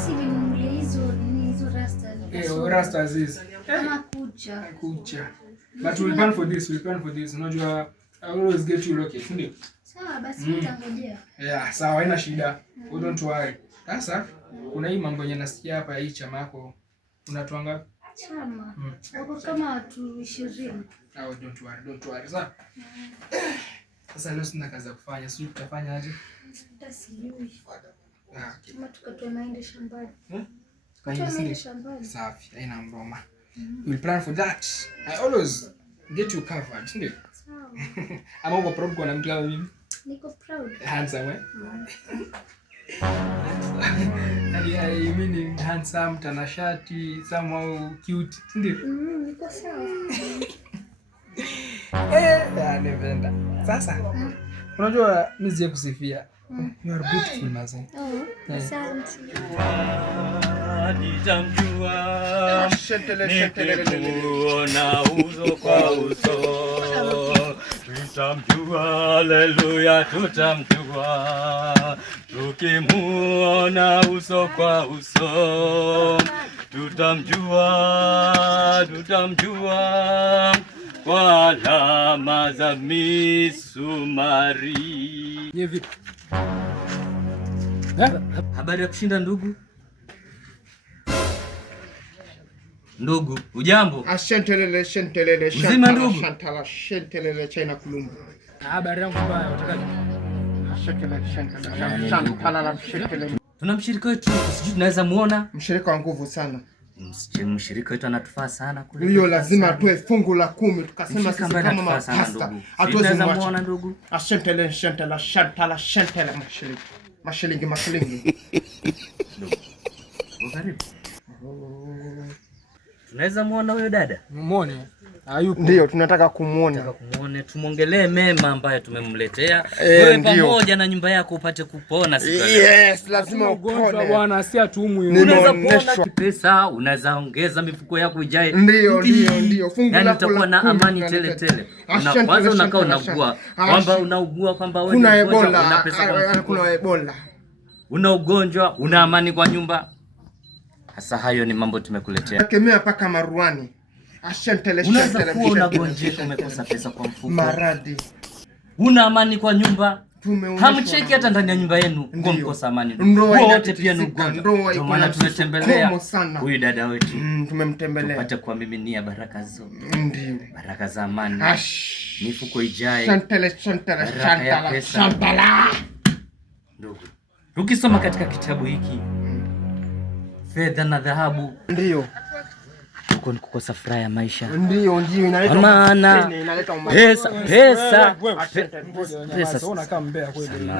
Basi nimulie hizo rastas. Rastas hizi. Kama kucha. But we'll plan for this. Unajua I always get you rocket, ndio? Sawa basi nitangojea. Yeah, sawa haina shida. We don't worry. Sasa kuna hii mambo yenye nasikia hapa hii chama yako. Unatuanga chama. Wako kama watu 20. Oh, don't worry. Sasa leo sina kazi ya kufanya. Sisi tutafanya aje? Tasijui. Okay. Kama tukatoe maende shambani. Maende shambani. Safi, haina mboma. We'll plan for that. I always get you covered, ndio? Sawa. Ama uko proud kwa mtu kama mimi? Niko proud. Handsome, eh? Yeah, you mean handsome, tanashati, somehow cute, ndio? Niko sawa. Nimependa. Sasa, unajua mimi siye kusifia. You are beautiful, Mazen. Oh, asante. Nitamjua, nikikuona uso kwa uso. Tutamjua, haleluya, tutamjua. Tukimuona uso kwa uso. Tutamjua. Kwa alama za misumari. Vipi? Habari ya kushinda ndugu? Ndugu, ujambo? Ashentelele. Mzima ndugu? Shentelele China kulumbu. Habari yangu mbaya, utakaje? Shentelele. Tuna mshirika wetu, sijui tunaweza muona. Mshirika wa nguvu sana. Mshirika wetu anatufaa sana kule. Huyo lazima atoe fungu la 10 tukasema sisi kama mapasta. Hatuwezi muona ndugu. Ashentelele mashilingi. Ndugu. Karibu. Tunaweza muona huyo dada? Muone. Hayupo. Ndio tunataka kumuona. Tumuongelee mema ambayo tumemletea. Wewe pamoja na nyumba yako upate kupona siku leo. Yes, lazima ugonjwa bwana, si atumu yule. Unaweza kupona pesa, unaweza ongeza mifuko yako ijae. Ndio. Fungu lako utakuwa na amani tele. Kwanza unakaa unaugua kwamba unaugua kwamba wewe kuna Ebola, una pesa kwa kuna Ebola. Una ugonjwa, una amani kwa nyumba. Sasa hayo ni mambo tumekuletea. Kemea paka maruani. Ashentelele. Unagonjeka, umekosa pesa kwa mfuko. Maradhi. Una amani kwa nyumba. Hamcheki hata ndani ya nyumba yenu kwa mkosa amani. Wote pia ni ugonjwa. Ndio maana tumetembelea huyu dada wetu. Tumemtembelea. Tupate kuamiminia baraka zote. Ndio. Baraka za amani. Mifuko ijae. Shantala. Ndugu. Ukisoma katika kitabu hiki fedha na dhahabu ndio uko kukosa furaha ya maisha. Ndio inaleta maana pesa. Unakaa mbea kweli.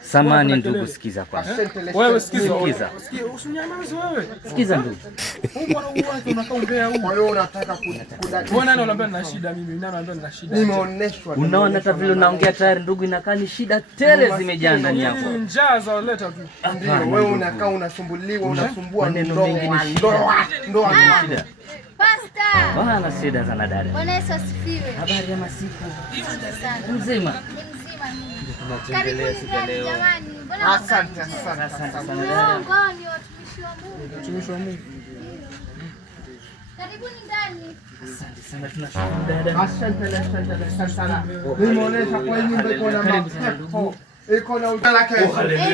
Samani ndugu, sikiza kwanza. Wewe sikiza. Usinyamaze wewe. Sikiza ndugu. Mungu anakuacha unakaa mbea huko. Kwa hiyo unataka kudai. Wewe nani unaambia nina shida mimi? Nani unaambia nina shida? Nimeoneshwa. Unaona hata vile unaongea tayari ndugu, inakaa ni shida tele zimejaa ndani yako. Njaa za leta tu. Ndio wewe unakaa unasumbuliwa, unasumbua neno mengi ni ndoa. Pasta. Bwana shida sana dada. Bwana Yesu asifiwe. Habari ya masiku. Sana. Mzima. Karibuni ndani jamani. Asante sana. Ngoni watumishi wa Mungu. Karibuni ndani. Asante sana, tunashukuru dada. Asante sana. Nimeonesha kwa nyumba iko na mapepo. Iko na utala yake.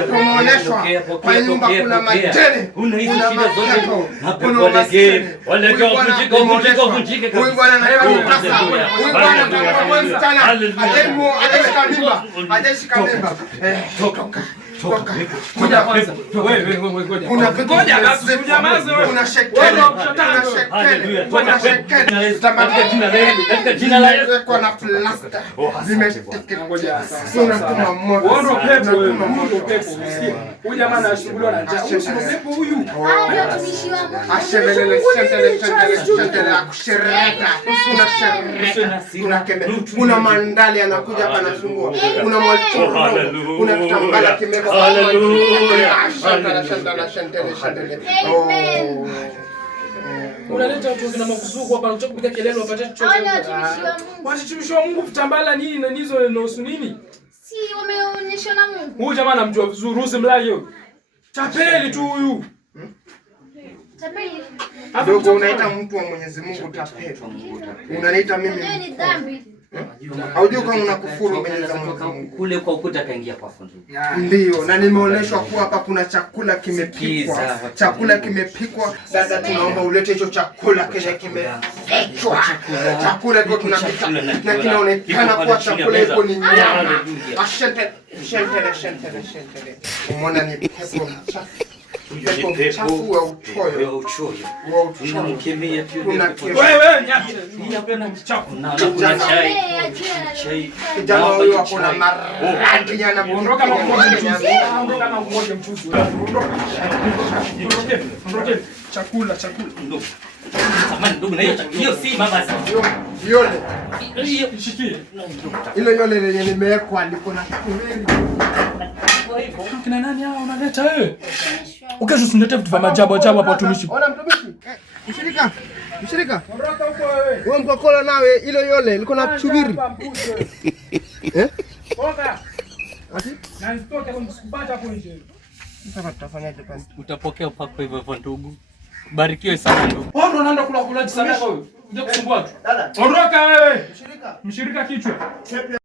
Tumeoneshwa kwa nyumba kuna majeni. Unaishi shida zote. Napeleke. Wale huyu bwana anataka kutasa. Huyu bwana anataka msichana. Hajashika mimba. Toka. Kuja kwanza. Wewe ngoja. Ngoja basi unyamaze wewe. Una shekeli. Katika jina la Yesu kwa na plasta. Zimetekelea. Sina kama moto. Wewe pepo wewe. Mungu pepo. Usikie. Huyu jamaa anashughuliwa na njaa. Pepo huyu. Ndio watumishi wa Mungu. Ashelele akushereka. Una kembe. Kuna mandali anakuja hapa anasumbua. Kuna mwalimu. Kuna kitambala kimeka. Unaleta watu kina makusuku hapa na kupiga kelele wapate chochote. Watumishi wa Mungu vitambala nini na hizo inahusu nini? Si wameonyeshwa na Mungu. Huyu jamaa anamjua vizuri, usimlali huyo. Tapeli tu huyu. Tapeli. Dogo unaita mtu wa Mwenyezi Mungu tapeli. Unaniita mimi. Hiyo ni dhambi. Haujui kama unakufuru mbele za Mwenyezi Mungu. Kule kwa ukuta kaingia kwa fundo. Ndio, na nimeonyeshwa kuwa hapa kuna chakula kimepikwa. Chakula kimepikwa. Dada, tunaomba ulete hicho chakula kenye kimefichwa. Chakula kiko tunapika na kinaonekana kuwa chakula iko ni nyama. Ashente. Umeona ni pepo mchafu. Pepo mchafu wa uchoyo. Unamkemea pia. Wewe nyati. Hii hapa na mchafu. Na kuna chai. Kijana huyo hapo na maradhi Ondoka na mmoja mchuzi. Ondoka. Chakula. Samani ndugu na hiyo si mama sasa. Yole. Hiyo shikie. Yole lenye nimewekwa liko na kumeli. Kina nani hao unaleta wewe? Ukesho usinilete vitu vya maajabu hapo watumishi. Ona mtumishi. Mshirika. Ondoka huko wewe. Wewe mkokola nawe yole liko na chubiri. Toka. Ati? Na nitoke msikupata hapo nje. Sasa tutafanyaje basi? Utapokea upako hivyo ndugu. Barikiwe sana ndugu. Wewe ndo unaenda kula sadaka wewe. Unje kusumbua tu. Dada. Ondoka wewe. Mshirika. Mshirika kichwa.